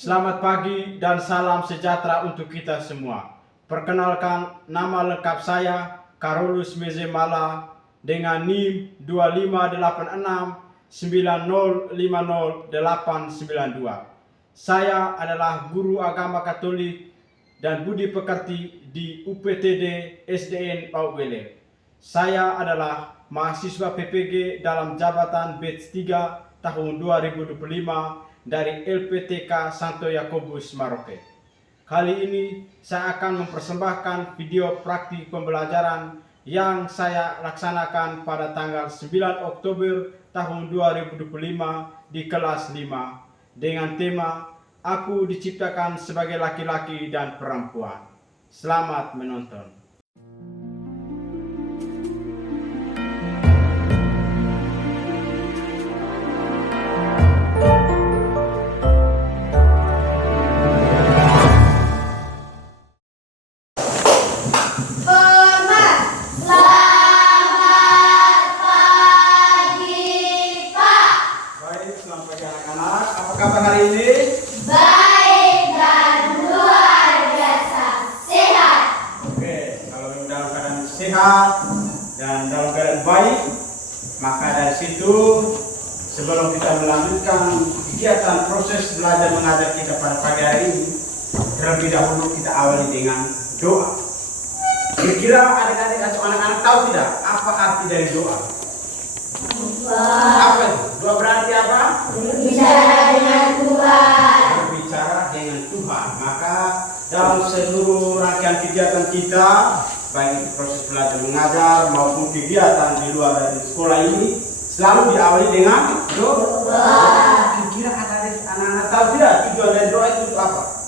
Selamat pagi dan salam sejahtera untuk kita semua. Perkenalkan, nama lengkap saya Carolus Mezemala dengan NIM 25869050892. Saya adalah guru agama Katolik dan budi pekerti di UPTD SDN Pauwele. Saya adalah mahasiswa PPG dalam jabatan batch 3 tahun 2025 dari LPTK Santo Yakobus Maroke. Kali ini saya akan mempersembahkan video praktik pembelajaran yang saya laksanakan pada tanggal 9 Oktober tahun 2025 di kelas 5 dengan tema Aku diciptakan sebagai laki-laki dan perempuan. Selamat menonton. Kabar hari ini? Baik dan luar biasa sehat. Oke, kalau dalam keadaan sehat dan dalam keadaan baik, maka dari situ sebelum kita melanjutkan kegiatan proses belajar mengajar kita pada pagi hari ini, terlebih dahulu kita awali dengan doa. Kira-kira adik-adik atau anak-anak tahu tidak apa arti dari doa? Apa itu? Doa berarti apa? Berbicara dengan Tuhan. Berbicara dengan Tuhan. Maka dalam seluruh rangkaian kegiatan kita, baik itu proses belajar mengajar maupun kegiatan di luar dari sekolah ini, selalu diawali dengan doa. Kira-kira anak-anak tahu tidak tujuan dari doa itu apa?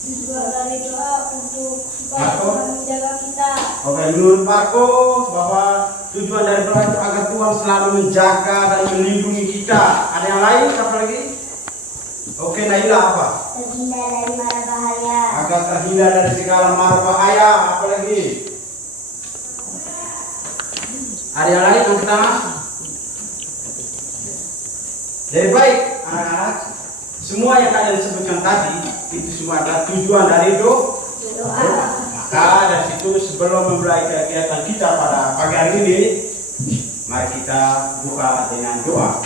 Tujuan dari doa untuk supaya Tuhan menjaga kita. Oke, menurut Marco bahwa tujuan dari doa itu agar Tuhan selalu menjaga dan melindungi kita. Ada yang lain apa lagi? Oke, Naila apa? Terhindar dari mara bahaya. Agar terhindar dari segala mara bahaya. Apa lagi? Ada yang lain yang pertama? Jadi baik, anak-anak, semua yang kalian sebutkan tadi itu semua adalah tujuan dari doa. Maka dari situ sebelum memulai kegiatan kita pada pagi hari ini, mari kita buka dengan doa.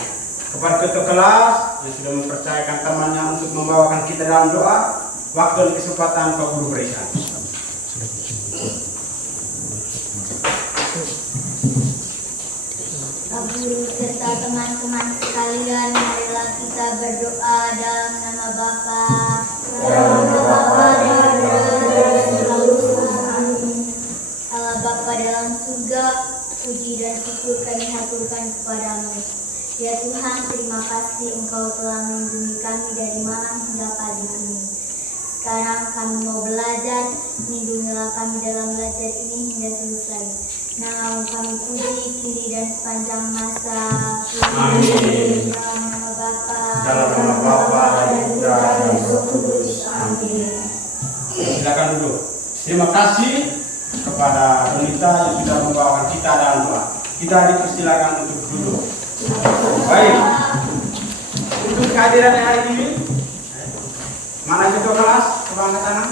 Kepada ketua kelas yang sudah mempercayakan temannya untuk membawakan kita dalam doa, waktu dan kesempatan Pak Guru berikan. Pak Guru serta teman-teman sekalian, marilah kita berdoa dalam nama Bapa. Allah Bapa dalam surga, puji dan syukur kami haturkan kepadamu. Ya Tuhan, terima kasih Engkau telah melindungi kami dari malam hingga pagi ini. Sekarang kami mau belajar, lindungilah kami dalam belajar ini hingga selesai. Nama kami puji kini dan sepanjang masa. Amin. Dalam nama Bapa, Dalam nama Bapa dan Putra dan Roh Kudus. Amin. Silakan duduk. Terima kasih kepada wanita yang sudah membawakan kita dalam doa. Kita dipersilakan untuk duduk. Baik. Untuk kehadiran hari ini, mana ketua kelas? Coba angkat tangan.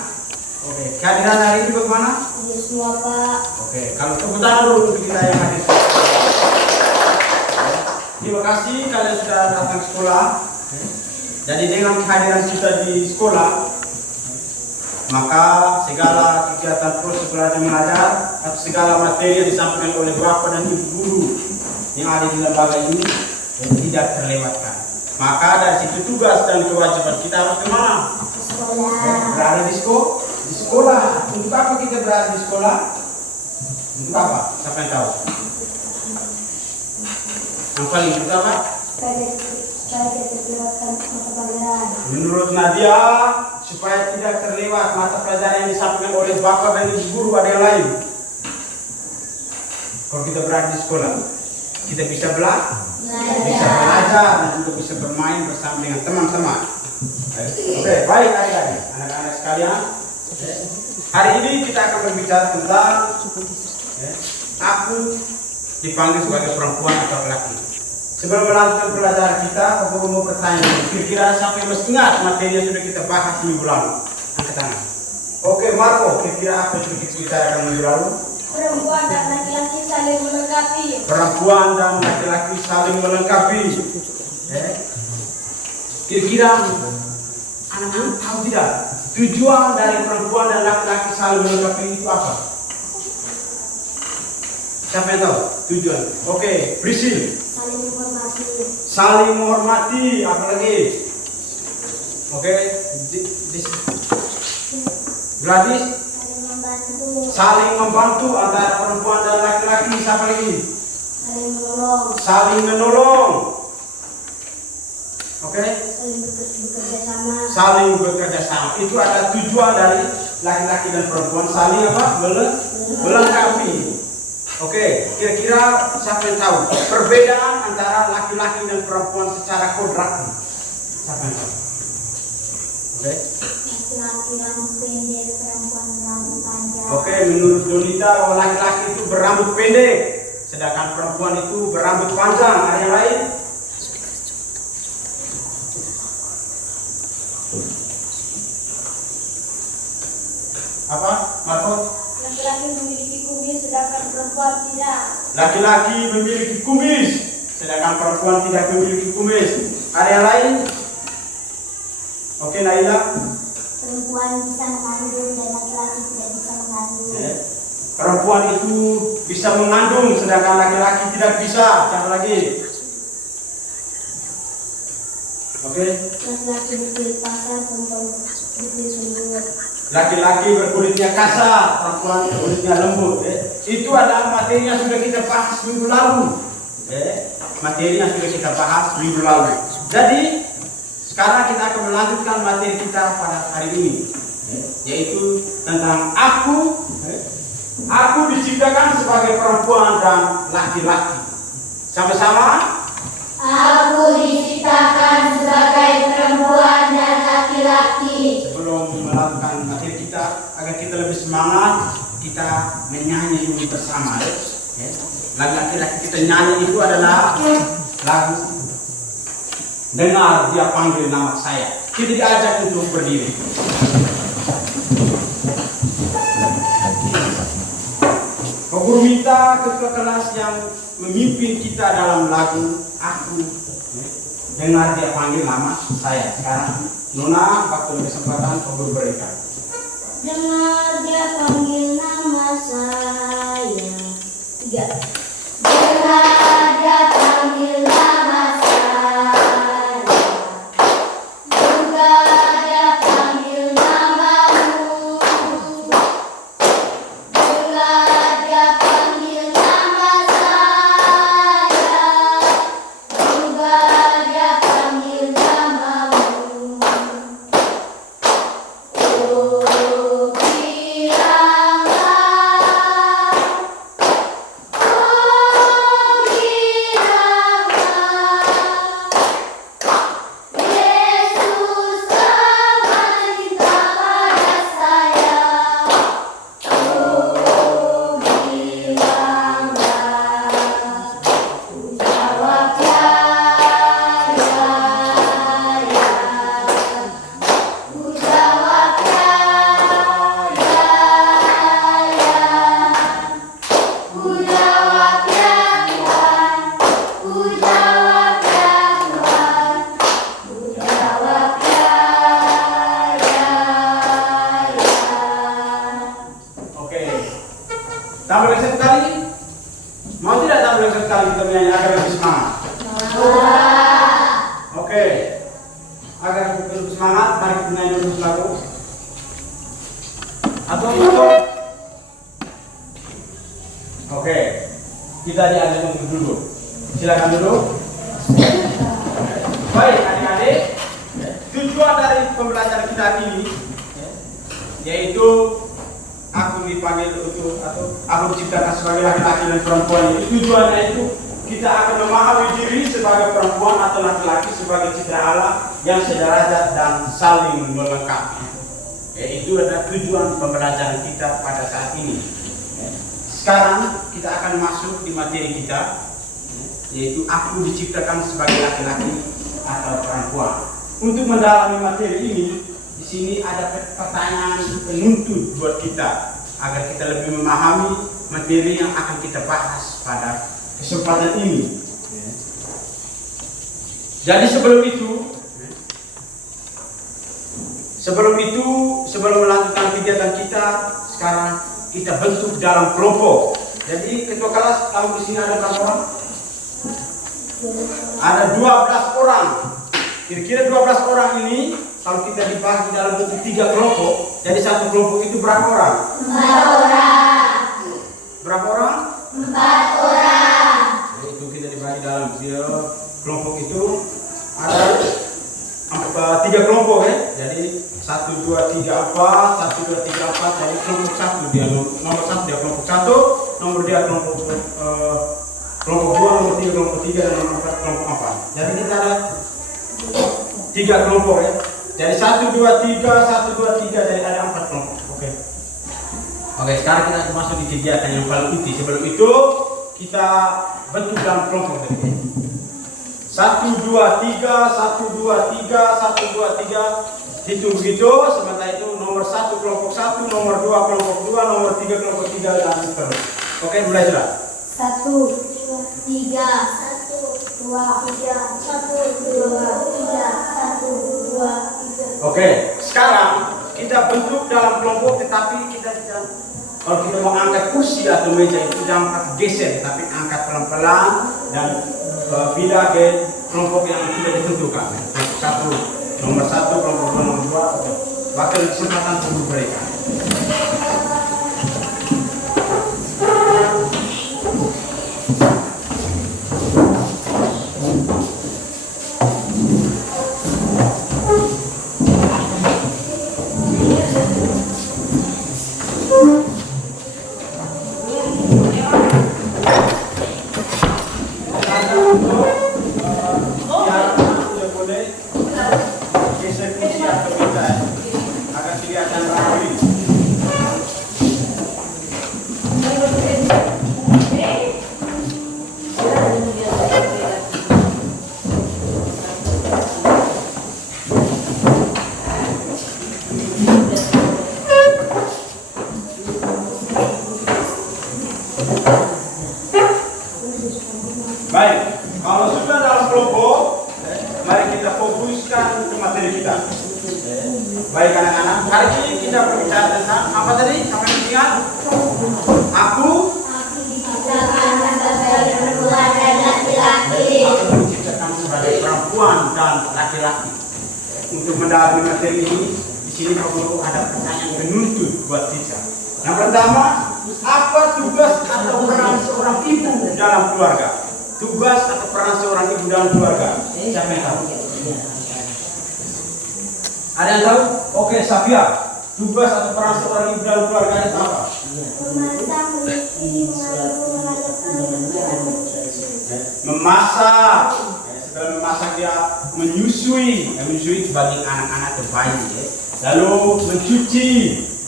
Oke. Kehadiran hari ini bagaimana? Ya semua Pak. Oke. Kalau tepuk tangan dulu untuk kita yang hadir. Terima kasih kalian sudah datang ke sekolah. Jadi dengan kehadiran kita di sekolah, maka segala kegiatan proses belajar mengajar atau segala materi yang disampaikan oleh Bapak dan Ibu guru yang ada di lembaga ini tidak terlewatkan. Maka dari situ tugas dan kewajiban kita harus kemana? Sekolah. Berada di sekolah. Untuk apa kita berada di sekolah? Untuk apa? Siapa yang tahu? Yang paling utama? Supaya tidak terlewatkan mata pelajaran. Menurut Nadia, supaya tidak terlewat mata pelajaran yang disampaikan oleh Bapak dan Ibu guru, ada yang lain. Kalau kita berada di sekolah, kita bisa bisa belajar dan juga bisa bermain bersama dengan teman-teman. Oke, baik adik-adik, anak-anak sekalian. Hari ini kita akan berbicara tentang aku dipanggil sebagai perempuan atau laki. Sebelum melanjutkan pelajaran kita, Bapak Guru mau bertanya, kira-kira siapa yang masih ingat materi yang sudah kita bahas minggu lalu? Angkat tangan. Oke, Marco, kira-kira apa yang sudah kita bicarakan minggu lalu? Perempuan dan laki-laki saling melengkapi. Perempuan dan laki-laki saling melengkapi. Kira-kira anak-anak tahu tidak? Tujuan dari perempuan dan laki-laki saling melengkapi itu apa? Siapa yang tahu tujuan? Oke, Prisil. Saling menghormati. Saling menghormati, apalagi? Oke, Gladys. Saling membantu. Saling membantu antara perempuan dan laki-laki. Siapa lagi? Saling menolong. Saling menolong. Oke? Saling bekerja sama. Saling bekerja sama. Itu adalah tujuan dari laki-laki dan perempuan saling apa? Melengkapi. Oke, kira-kira siapa yang tahu perbedaan antara laki-laki dan perempuan secara kodrat? Siapa yang tahu? Oke. Laki-laki rambut pendek, perempuan rambut panjang. Oke, menurut Donita bahwa laki-laki itu berambut pendek, sedangkan perempuan itu berambut panjang. Ada yang lain? Apa, Marco? Laki-laki memiliki kumis, sedangkan perempuan tidak. Laki-laki memiliki kumis, sedangkan perempuan tidak memiliki kumis. Ada yang lain? Oke, Naila. Perempuan bisa mengandung dan laki-laki tidak bisa mengandung. Perempuan itu bisa mengandung, sedangkan laki-laki tidak bisa. Siapa lagi? Oke. Laki-laki berkulit kasar, perempuan berkulit lembut. Laki-laki berkulitnya kasar, perempuan berkulitnya lembut. Itu adalah materi yang sudah kita bahas minggu lalu. Materi yang sudah kita bahas minggu lalu. Jadi sekarang kita akan melanjutkan materi kita pada hari ini, yaitu tentang aku. Aku diciptakan sebagai perempuan dan laki-laki. Sama-sama. Aku diciptakan sebagai perempuan dan laki-laki. Sebelum melakukan materi kita, agar kita lebih semangat, kita menyanyi dulu bersama. Lagu laki-laki kita nyanyi itu adalah lagu Dengar Dia Panggil Nama Saya. Kita diajak untuk berdiri. Guru minta ketua kelas yang memimpin kita dalam lagu Aku Dengar Dia Panggil Nama Saya. Sekarang Nona, waktu kesempatan guru berikan. Dengar Dia panggil nama saya. 3. Dengar Dia panggil nama saya. Juga Dia panggil namamu. Dengar Dia panggil nama saya. Juga Dia panggil namamu. Oh, Yesus telah cinta pada saya. Oh, bilanglah, ku jawab ya, ya, ya. Ku jawab ya, ya, ya. Ku jawab ya Tuhan, ku jawab ya Tuhan, ku jawab ya, ya, ya. Oke. Tambah lagi sekali. Mau tidak tambah lagi sekali kita menyanyi agar lebih semangat? Oke. Agar lebih semangat, mari kita nyanyi dulu lagu. Atau Oke. Kita diajak untuk duduk. Silakan duduk. Baik, adik-adik. Tujuan dari pembelajaran kita ini yaitu aku dipanggil untuk atau aku diciptakan sebagai laki-laki dan perempuan. Itu tujuannya itu kita akan memahami diri sebagai perempuan atau laki-laki sebagai citra Allah yang sederajat dan saling melengkapi. Itu adalah tujuan pembelajaran kita pada saat ini. Sekarang kita akan masuk di materi kita. yaitu aku diciptakan sebagai laki-laki atau perempuan. Untuk mendalami materi ini, di sini ada pertanyaan penuntut buat kita agar kita lebih memahami materi yang akan kita bahas pada kesempatan ini. Jadi sebelum melanjutkan kegiatan kita, sekarang kita bentuk dalam kelompok. Jadi ketua kelas tahu di sini ada berapa orang? Ada 12 orang. Kira-kira 12 orang ini kalau kita dibagi dalam bentuk 3 kelompok, jadi satu kelompok itu berapa orang? 4 orang. Berapa orang? 4 orang. Jadi itu kita dibagi dalam kelompok itu ada 3 kelompok ya. Jadi 1, 2, 3, 4, 1, 2, 3, 4. Jadi kelompok 1 dia nomor 1 dia kelompok 1, nomor dia kelompok 2, nomor 3 kelompok 3 dan nomor 4 kelompok 4. Jadi kita ada 3 kelompok ya. Jadi 1, 2, 3, 1, 2, 3, jadi ada 4 kelompok. Oke, sekarang kita masuk di kegiatan yang paling inti. Sebelum itu kita bentuk dalam kelompok tadi. 1, 2, 3, 1, 2, 3, 1, 2, 3. Hitung begitu, sementara itu nomor 1 kelompok 1, nomor 2 kelompok 2, nomor 3 kelompok 3 dan seterusnya. Oke, mulai sudah. 1, 2, 3, 1, 2, 3, 1, 2, 3, 1, 2, 3. Oke, sekarang kita bentuk dalam kelompok, tetapi kita tidak, kalau kita mau angkat kursi atau meja itu jangan pakai geser, tapi angkat pelan-pelan dan pindah ke kelompok yang sudah ditentukan. Nomor 1, kelompok 2, nomor 2. Wakil kesempatan untuk mereka. Baik, kalau sudah dalam kelompok, mari kita fokuskan ke materi kita. Baik anak-anak, hari ini kita berbicara tentang apa tadi? Sampai ingat? Aku diciptakan sebagai perempuan dan laki-laki. Aku diciptakan sebagai perempuan dan laki-laki. Untuk mendalami materi ini, di sini perlu ada pertanyaan penuntut buat kita. Yang pertama, apa tugas atau peran seorang ibu dalam keluarga? Tugas atau peran seorang ibu dalam keluarga. Siapa yang tahu? Ada yang tahu? Oke, Safia. Tugas atau peran seorang ibu dalam keluarga itu apa? Memasak, menyuci, mengandung, melahirkan, memasak. Setelah memasak dia menyusui. Menyusui bagi anak-anak atau bayi. Lalu mencuci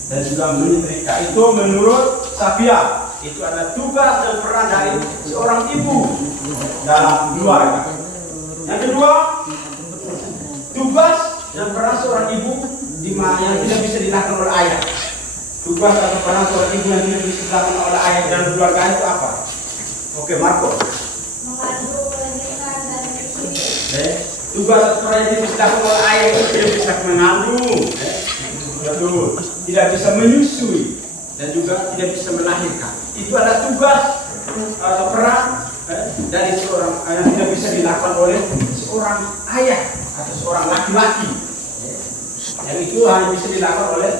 dan juga menyetrika. Itu menurut Safia. Itu adalah tugas dan peran dari seorang ibu dalam keluarga. Yang kedua, tugas dan peran seorang ibu di mana yang tidak bisa dilakukan oleh ayah. Tugas atau peran seorang ibu yang tidak bisa dilakukan oleh ayah dalam keluarga itu apa? Oke, Marco. mengandung, melahirkan, dan menyusui. Tugas atau peran yang tidak bisa dilakukan oleh ayah itu tidak bisa mengandung, betul, tidak bisa menyusui dan juga tidak bisa melahirkan. Itu adalah tugas atau peran dari seorang yang tidak bisa dilakukan oleh seorang ayah atau seorang laki-laki. Yang itu hanya bisa dilakukan oleh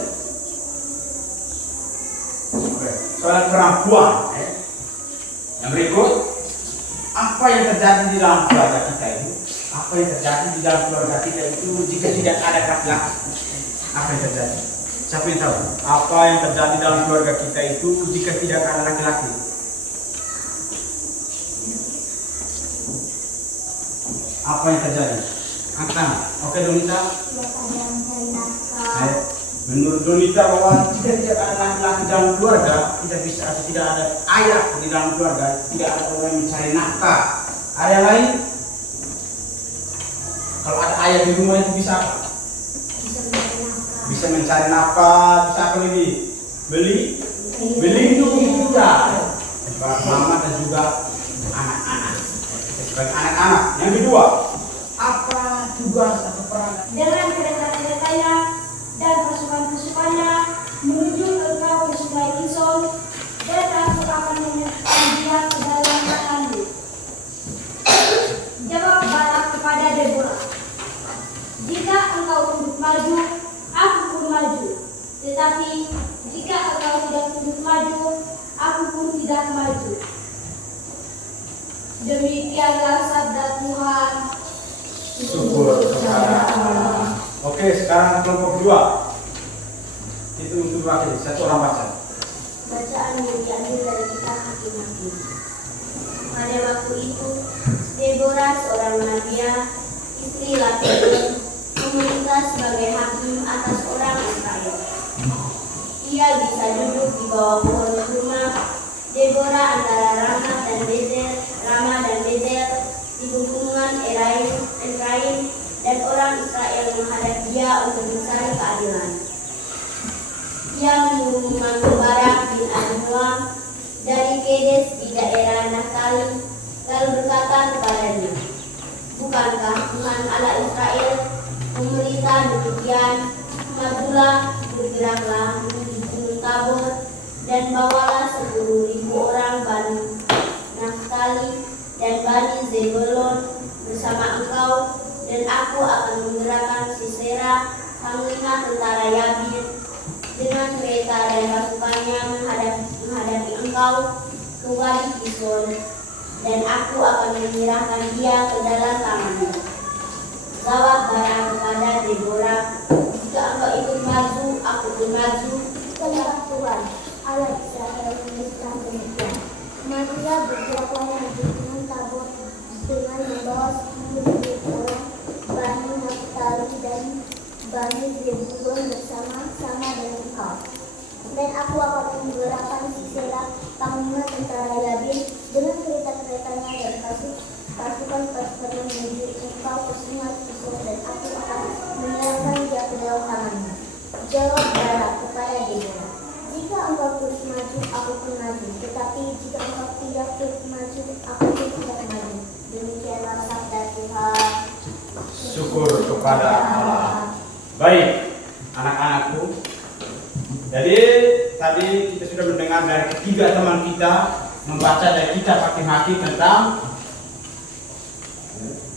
seorang perempuan. Yang berikut, apa yang terjadi di dalam keluarga kita itu? Apa yang terjadi di dalam keluarga kita itu jika tidak ada laki-laki? Apa yang terjadi? Siapa yang tahu? Apa yang terjadi dalam keluarga kita itu jika tidak ada laki-laki? Apa yang terjadi? Angkat tangan. Oke, Donita. Menurut Donita bahwa jika tidak ada laki-laki dalam keluarga, tidak bisa atau tidak ada ayah di dalam keluarga, tidak ada orang yang mencari nafkah. Ada yang lain? Kalau ada ayah di rumah itu bisa apa? Bisa mencari nafkah, bisa apa lagi? Melindungi kita, para mama dan juga anak-anak. Sebagai anak-anak. Yang kedua, apa tugas atau peran? Dengan kereta-keretanya dan pasukan-pasukannya menuju engkau ke Sungai Kison, dan aku akan menyerahkan dia ke dalam tanganmu. Jawab Barak kepada Deborah, jika engkau tunduk maju, aku pun maju. Tetapi jika engkau tidak tunduk maju, aku pun tidak maju. Demikianlah sabda Tuhan. Syukur kepada Allah. Oke, sekarang kelompok kedua. Itu untuk wakil, satu orang baca. Bacaan yang diambil dari kitab Hakim-Hakim. Pada waktu itu, Deborah seorang nabiah, istri Lapidon, memerintah sebagai hakim atas orang Israel. Ia bisa duduk di bawah pohon kurma. Deborah antara Ramah dan Betel di pegunungan Efraim, dan orang Israel menghadap dia untuk mencari keadilan. Ia memanggil Barak bin Abinoam dari Kedes di daerah Naftali, lalu berkata kepadanya, bukankah Tuhan Allah Israel memerintah demikian? Majulah, bergeraklah menuju Gunung Tabor, dan bawalah 10.000 orang Bani Naftali dan Bani Zebulon bersama engkau, dan aku akan menggerakkan Sisera, panglima tentara Yabin, dengan kereta dan pasukannya menghadapi engkau ke Wadi Kison, dan aku akan menyerahkan dia ke dalam tanganmu. Jawab Barak kepada Deborah, jika engkau ikut maju, aku pun maju. Itulah Tuhan, Allah Israel menyebutkan demikian. Majulah, bergeraklah menuju Gunung Tabor dengan membawa 10.000 orang Bani Naftali dan Bani Zebulon bersama-sama dengan engkau. Dan aku akan menggerakkan Sisera, panglima tentara Yabin, dengan kereta-keretanya dan pasukan-pasukannya menuju engkau ke Sungai Kison, dan aku akan menyerahkan dia ke dalam tanganmu. Jawab Barak kepada Deborah, jika engkau turut maju, aku pun maju. Tetapi jika engkau tidak turut maju, aku pun tidak maju. Demikianlah sabda Tuhan. Syukur kepada Allah. Baik, anak-anakku. Jadi tadi kita sudah mendengar dari ketiga teman kita membaca dari kitab Hakim-Hakim tentang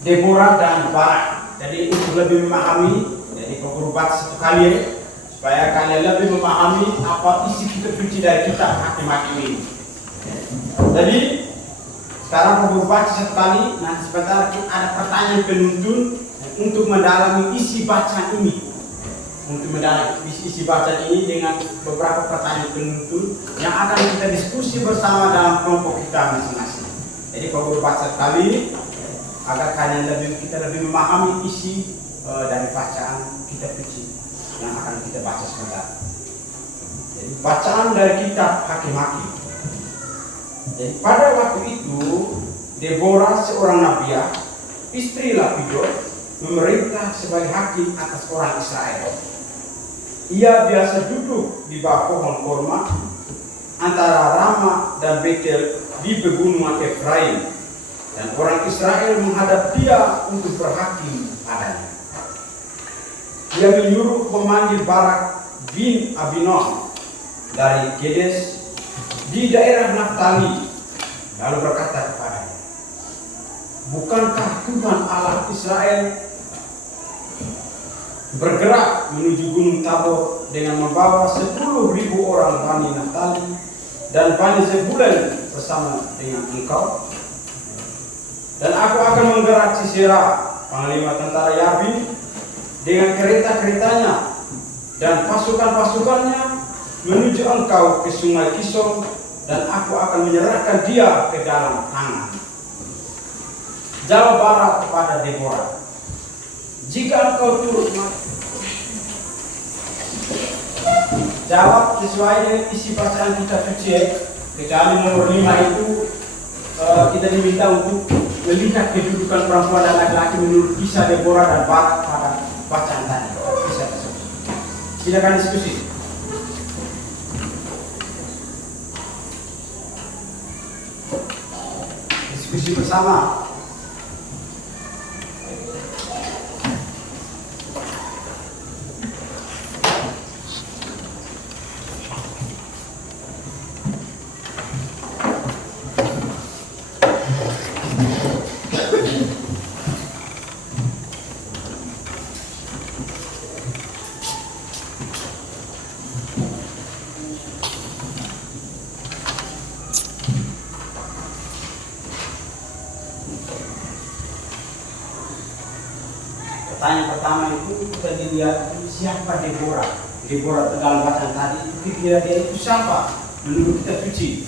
Deborah dan Barak. Jadi untuk lebih memahami, jadi guru baca satu kali ya, supaya kalian lebih memahami apa isi kitab suci dari kitab Hakim-Hakim ini. Jadi sekarang guru baca satu kali, nanti sebentar ada pertanyaan penuntun untuk mendalami isi bacaan ini. Untuk mendalami isi bacaan ini dengan beberapa pertanyaan penuntun yang akan kita diskusi bersama dalam kelompok kita masing-masing. Jadi kalau baca kali agar kita lebih memahami isi dari bacaan kitab suci yang akan kita baca sebentar. Jadi bacaan dari kitab Hakim-Hakim. Jadi pada waktu itu Deborah seorang nabiah, istri Lapidon, memerintah sebagai hakim atas orang Israel. Ia biasa duduk di bawah pohon korma antara Ramah dan Betel di pegunungan Efraim, dan orang Israel menghadap dia untuk berhakim padanya. Ia menyuruh memanggil Barak bin Abinoam dari Kedes di daerah Naftali, lalu berkata kepadanya, bukankah Tuhan Allah Israel bergerak menuju Gunung Tabor dengan membawa 10.000 orang Bani Naftali dan Bani Zebulon bersama dengan engkau? Dan aku akan menggerak Sisera, panglima tentara Yabin, dengan kereta-keretanya dan pasukan-pasukannya menuju engkau ke Sungai Kison, dan aku akan menyerahkan dia ke dalam tangan. Jawab Barak kepada Deborah, jika engkau turut maju. Jawab sesuai dengan isi bacaan kita suci, kecuali nomor 5 itu kita diminta untuk melihat kedudukan perempuan dan laki-laki menurut kisah Deborah dan Barak pada bacaan tadi. Kisah tersebut. Silakan diskusi. Diskusi bersama. Pertanyaan pertama itu kita dilihat siapa Deborah. Deborah dalam bacaan tadi itu kita dia itu siapa menurut kita suci.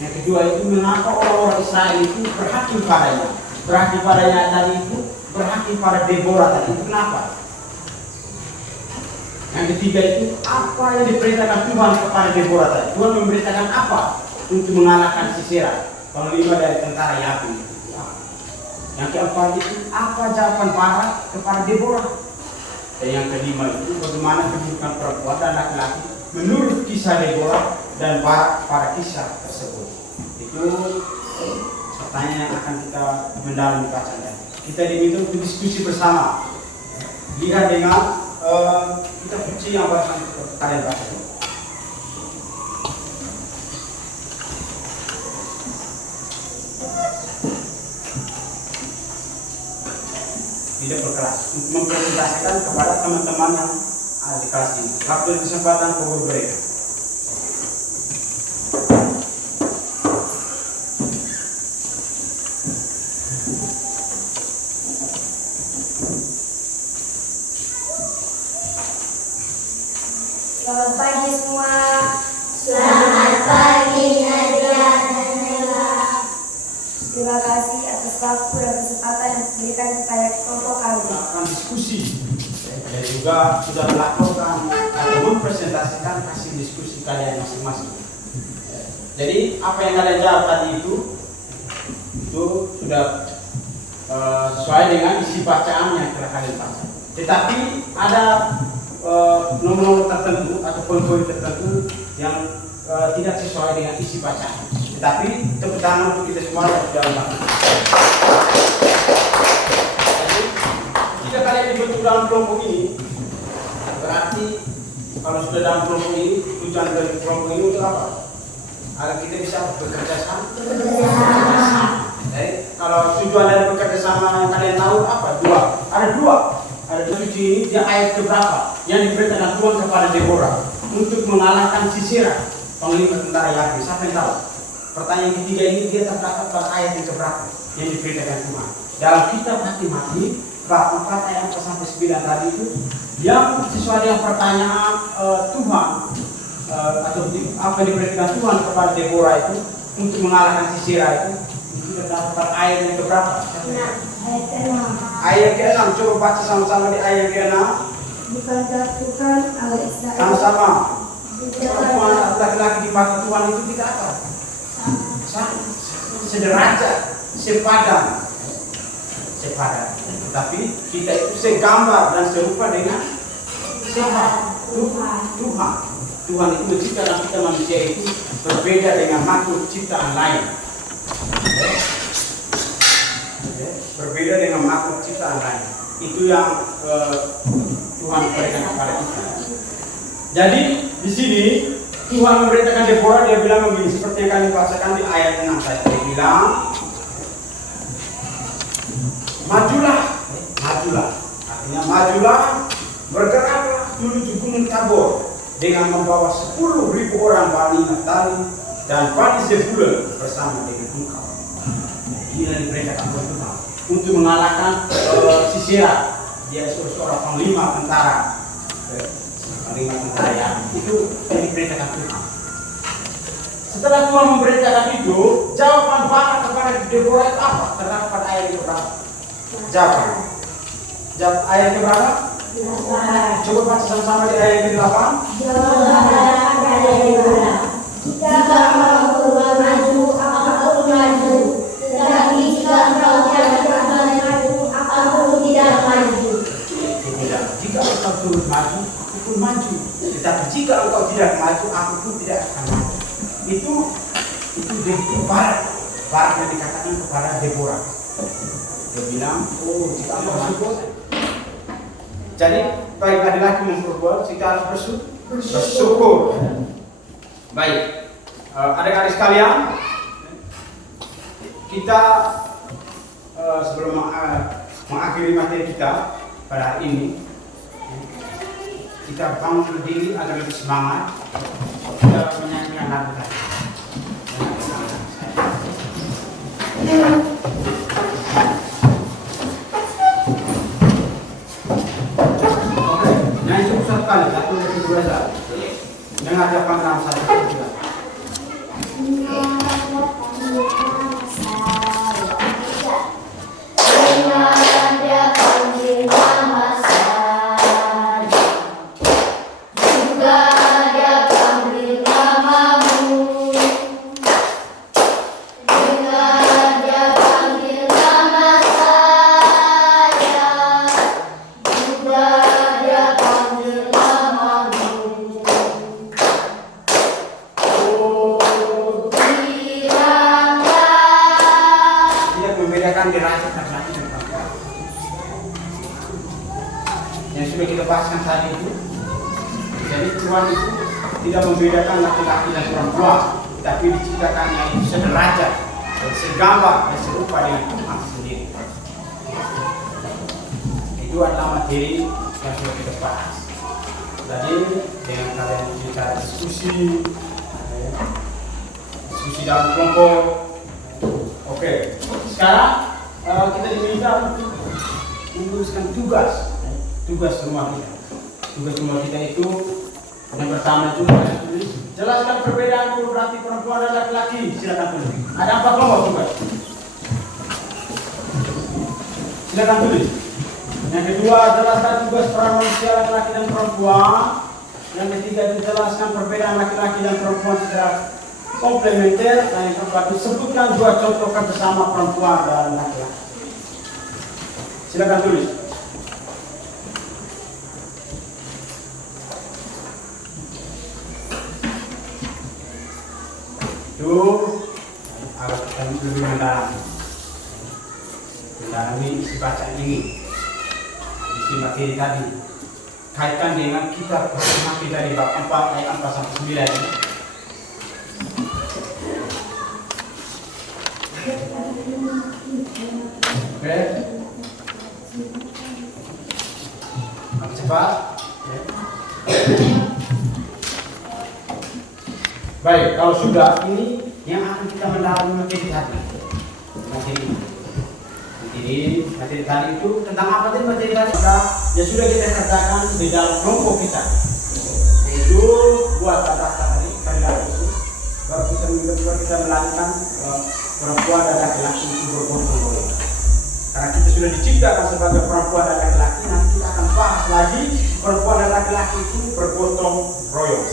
Yang kedua itu mengapa orang-orang Israel itu berhakim padanya. Berhakim padanya tadi itu berhakim pada Deborah tadi itu kenapa? Yang ketiga itu apa yang diperintahkan Tuhan kepada Deborah tadi. Tuhan memberitakan apa untuk mengalahkan Sisera, panglima dari tentara Yahudi. Yang keempat itu apa jawaban Barak kepada Deborah. Dan yang kelima itu bagaimana kedudukan perempuan dan laki-laki menurut kisah Deborah dan Barak pada kisah tersebut. Itu pertanyaan yang akan kita mendalami bacaan. Kita diminta untuk diskusi bersama. Lihat dengan kita kunci yang bahasa kalian baca. Tidak berkelas untuk mempresentasikan kepada teman-teman yang ada di kelas ini. Waktu kesempatan pokok mereka. Selamat pagi semua. Selamat pagi Nadia dan Nela. Terima kasih atas waktu dan kesempatan yang diberikan kepada kelompok kami. Melakukan diskusi dan juga sudah melakukan atau mempresentasikan hasil diskusi kalian masing-masing. Jadi apa yang kalian jawab tadi itu sudah sesuai dengan isi bacaan yang telah kalian baca. Tetapi ada nomor-nomor tertentu atau poin-poin tertentu yang tidak sesuai dengan isi bacaan. Tetapi tepuk tangan untuk kita semua yang sudah melakukan. Jadi jika kalian dibentuk dalam kelompok ini, berarti kalau sudah dalam kelompok ini, tujuan dari kelompok ini untuk apa? Agar kita bisa bekerja sama. Kalau tujuan dari bekerja sama yang kalian tahu apa? Ada dua. Ada dua suci ini, dia ayat keberapa yang diperintahkan Tuhan kepada Deborah untuk mengalahkan Sisera, panglima tentara Yahudi. Siapa yang tahu? Pertanyaan ketiga ini dia terdapat pada ayat yang keberapa yang diperintahkan Tuhan. Dalam kitab Hati-Hati bab 4 ayat 4 sampai 9 tadi itu yang sesuai dengan pertanyaan Tuhan atau apa yang diperintahkan Tuhan kepada Deborah itu untuk mengalahkan Sisera itu terdapat pada ayat yang keberapa? Ayat ke-6. Ayat ke-6, coba baca sama-sama di ayat ke-6. Bukankah Tuhan Allah Israel Sama-sama. Perempuan atau laki-laki di mata Tuhan itu tidak apa? Sederajat, sepadan. Tetapi kita itu segambar dan serupa dengan siapa? Tuhan. Tuhan itu menciptakan kita manusia itu berbeda dengan makhluk ciptaan lain. Berbeda dengan makhluk ciptaan lain. Itu yang Tuhan berikan kepada kita. Jadi di sini Tuhan memberitakan Deborah, dia bilang begini seperti yang kami bacakan di ayat 6 tadi. Dia bilang, majulah. Artinya majulah, bergeraklah menuju Gunung Tabor dengan membawa 10.000 orang Bani Naftali dan Bani Zebulun bersama dengan engkau. Ini yang diperintahkan oleh Tuhan untuk mengalahkan Sisera. Dia seorang panglima tentara. Ya, itu yang diperintahkan Tuhan. Setelah Tuhan memberitakan itu, jawaban Barak kepada Deborah itu apa? Terdapat pada ayat yang berapa? Jawab ayat yang berapa? Coba baca sama-sama di ayat yang 8. Jawaban kepada Deborah. Jika engkau keluar maju, aku maju. Tetapi jika engkau turut maju, aku pun maju. Tetapi jika engkau tidak maju, aku pun tidak akan maju. Itu Barak yang dikatakan kepada Deborah. Dia bilang, oh jika engkau bersyukur. Jadi baik laki-laki maupun perempuan kita harus bersyukur. Baik, adik-adik sekalian, kita sebelum mengakhiri materi kita pada hari ini, kita bangun berdiri agar lebih semangat. Kita menyanyikan lagu tadi. Oke, nyanyi cukup satu kali, satu lebih dua saat. Jangan ada panggilan satu juga. Yang sudah kita bahaskan tadi itu, jadi Tuhan itu tidak membedakan laki-laki dan perempuan, tapi diciptakannya itu sederajat, segambar dan serupa dengan Tuhan sendiri. Itu adalah materi yang sudah kita bahas. Tadi dengan kalian bicara diskusi dalam kelompok. Oke, sekarang kita diminta untuk menuliskan tugas rumah kita. Tugas rumah kita itu yang pertama itu tulis, jelaskan perbedaan berarti perempuan dan laki-laki. Silakan tulis. Ada 4 kelompok tugas. Silakan tulis. Yang kedua, jelaskan tugas peran manusia laki-laki dan perempuan. Yang ketiga, jelaskan perbedaan laki-laki dan perempuan secara komplementer. Dan yang keempat, sebutkan 2 contoh kerjasama perempuan dan laki-laki. Silakan tulis. Itu agar kita lebih mendalami isi bacaan ini, isi materi tadi, kaitkan dengan kitab Maki dari bab 4 ayat 4 sampai 9. Oke, cepat. Baik, kalau sudah, ini yang akan kita mendalami materi tadi. Materi tadi itu tentang apa sih materi tadi? Ya sudah kita kerjakan di dalam kelompok kita. Yaitu buat daftar tadi, itu. Baru kita melanjutkan perempuan dan laki-laki itu bergotong-royong. Karena kita sudah diciptakan sebagai perempuan dan laki-laki, nanti kita akan bahas lagi perempuan dan laki-laki itu bergotong royong.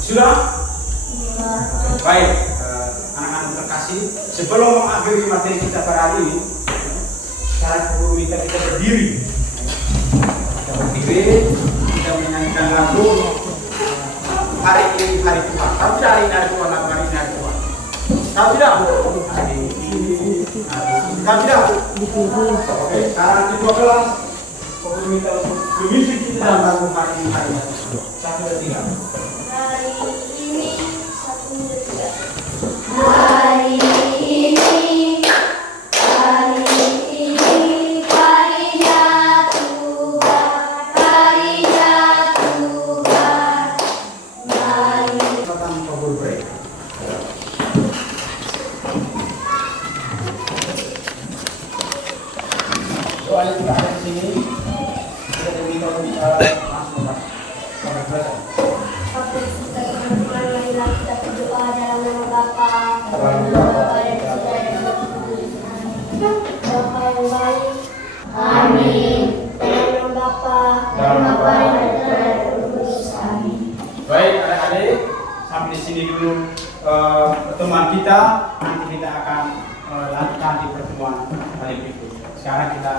Sudah? Baik, anak-anak terkasih, sebelum mengakhiri materi kita pada hari ini, sekarang perlu kita berdiri. Kita berdiri, kita menyanyikan lagu hari ini hari Tuhan. Tahu tidak hari ini hari Tuhan, lagu hari ini hari Tuhan? Tahu tidak? Hari ini tahu tidak? Oke, sekarang kedua kelas, perlu minta untuk mengisi kita dalam lagu hari ini hari Tuhan. 1, 2, 3. Hari ini harinya Tuhan, mari Silakan kabul break. Doanya juga ada di sini. Kita diminta untuk langsung pada belajar. Amin. Baik adik-adik, sampai di sini dulu pertemuan kita. Nanti kita akan lanjutkan di pertemuan kali berikutnya. Sekarang kita